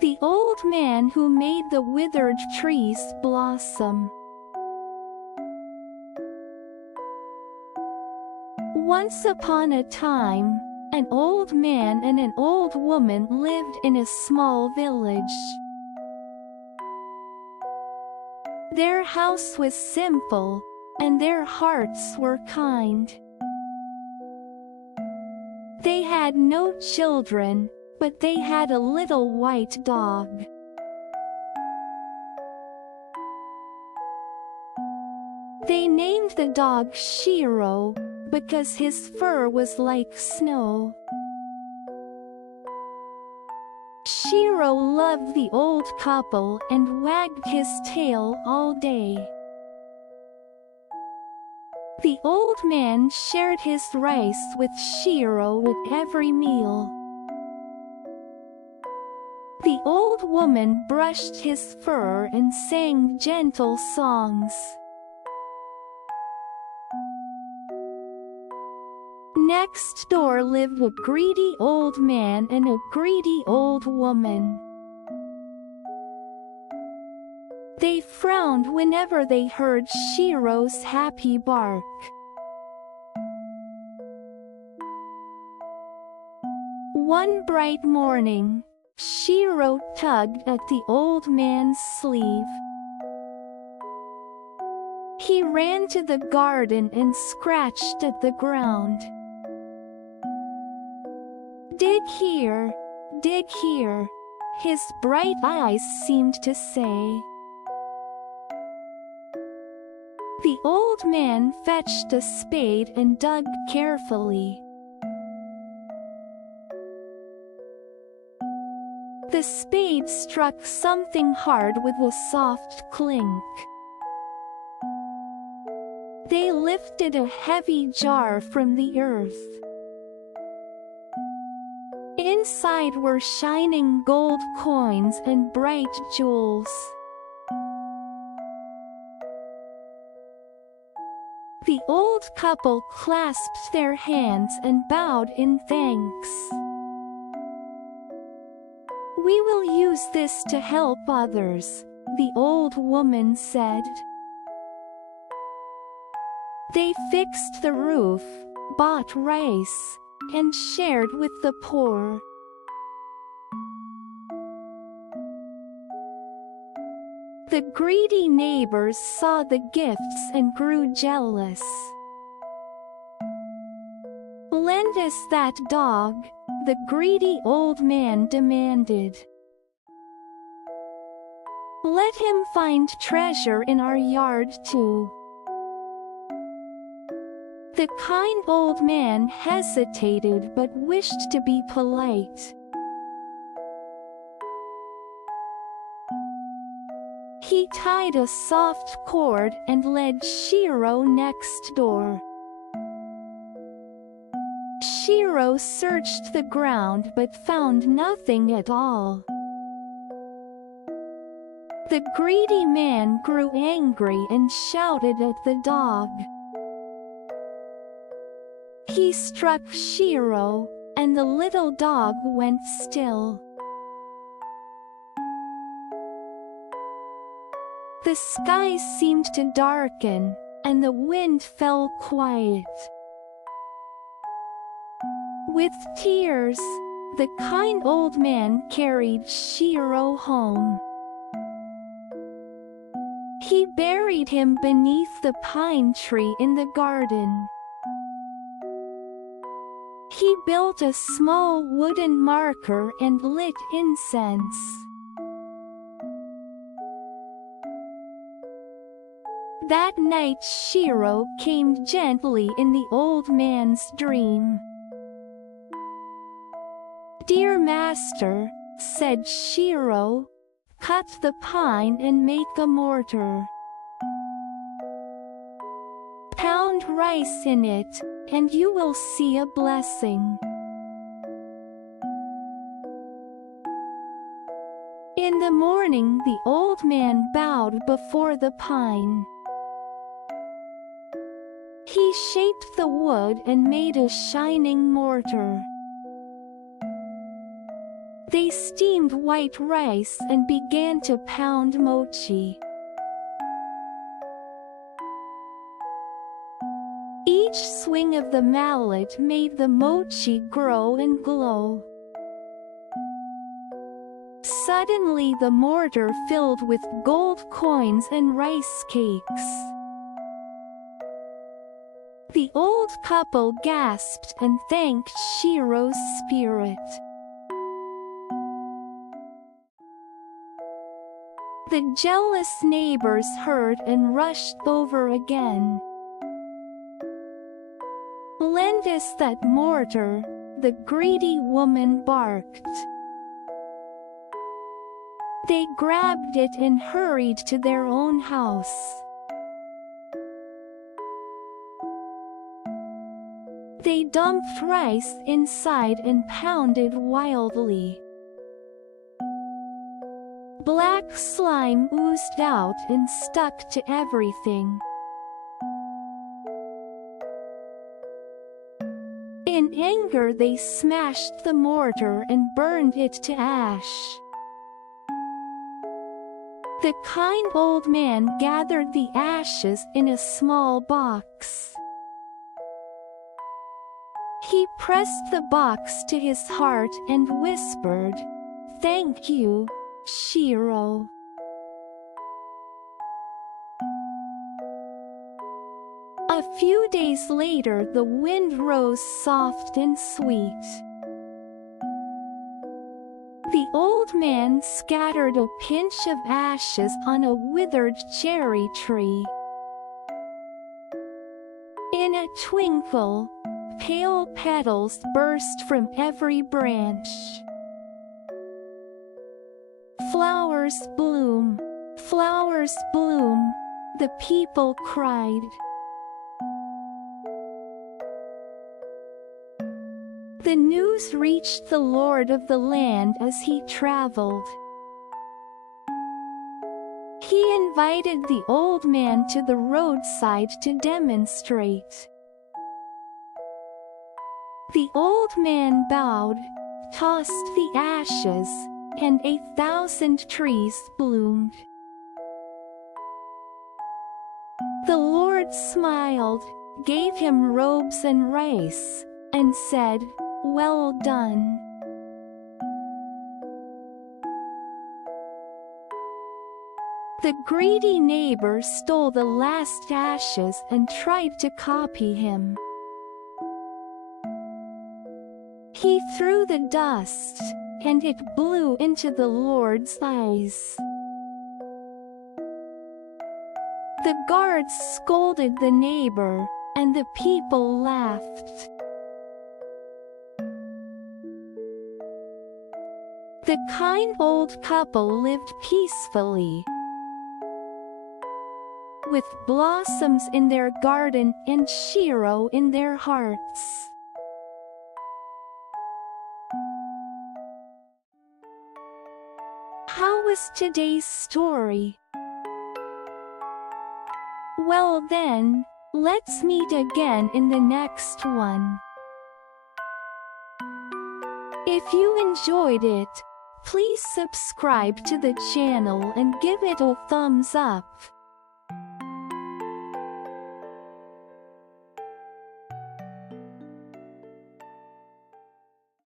The old man who made the withered trees blossom. Once upon a time, an old man and an old woman lived in a small village. Their house was simple, and their hearts were kind. They had no children, but they had a little white dog. They named the dog Shiro, because his fur was like snow. Shiro loved the old couple and wagged his tail all day. The old man shared his rice with Shiro at every meal. The old woman brushed his fur and sang gentle songs. Next door lived a greedy old man and a greedy old woman. They frowned whenever they heard Shiro's happy bark. One bright morning, Shiro tugged at the old man's sleeve. He ran to the garden and scratched at the ground. "Dig here, dig here," his bright eyes seemed to say. The old man fetched a spade and dug carefully. The spade struck something hard with a soft clink. They lifted a heavy jar from the earth. Inside were shining gold coins and bright jewels. The old couple clasped their hands and bowed in thanks. "We will use this to help others," the old woman said. They fixed the roof, bought rice, and shared with the poor. The greedy neighbors saw the gifts and grew jealous. "Lend us that dog," the greedy old man demanded. "Let him find treasure in our yard too." The kind old man hesitated but wished to be polite. He tied a soft cord and led Shiro next door. Shiro searched the ground but found nothing at all. The greedy man grew angry and shouted at the dog. He struck Shiro, and the little dog went still. The sky seemed to darken, and the wind fell quiet. With tears, the kind old man carried Shiro home. He buried him beneath the pine tree in the garden. He built a small wooden marker and lit incense. That night Shiro came gently in the old man's dream. "Dear master," said Shiro, "cut the pine and make a mortar. Pound rice in it, and you will see a blessing." In the morning the old man bowed before the pine. He shaped the wood and made a shining mortar. They steamed white rice and began to pound mochi. Each swing of the mallet made the mochi grow and glow. Suddenly the mortar filled with gold coins and rice cakes. The old couple gasped and thanked Shiro's spirit. The jealous neighbors heard and rushed over again. "Lend us that mortar," the greedy woman barked. They grabbed it and hurried to their own house. They dumped rice inside and pounded wildly. Black slime oozed out and stuck to everything. In anger they smashed the mortar and burned it to ash. The kind old man gathered the ashes in a small box. He pressed the box to his heart and whispered, "Thank you, Shiro." A few days later the wind rose soft and sweet. The old man scattered a pinch of ashes on a withered cherry tree. In a twinkle, pale petals burst from every branch. "Flowers bloom, flowers bloom," the people cried. The news reached the lord of the land as he traveled. He invited the old man to the roadside to demonstrate. The old man bowed, tossed the ashes, and 1,000 trees bloomed. The Lord smiled, gave him robes and rice, and said, "Well done." The greedy neighbor stole the last ashes and tried to copy him. He threw the dust, and it blew into the Lord's eyes. The guards scolded the neighbor, and the people laughed. The kind old couple lived peacefully, with blossoms in their garden and Shiro in their hearts. How was today's story? Well then, let's meet again in the next one. If you enjoyed it, please subscribe to the channel and give it a thumbs up.